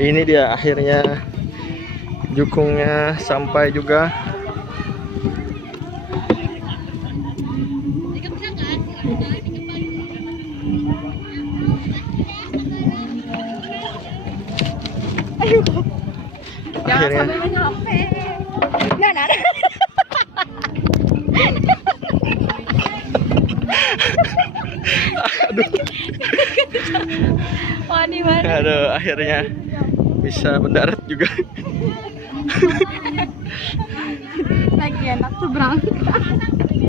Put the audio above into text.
Ini dia akhirnya jukungnya sampai juga. Jangan Akhirnya. sampai nyampe. Nah. Wah, di mana? Aduh, akhirnya bisa mendarat juga. Lagi enak tuh berangkat.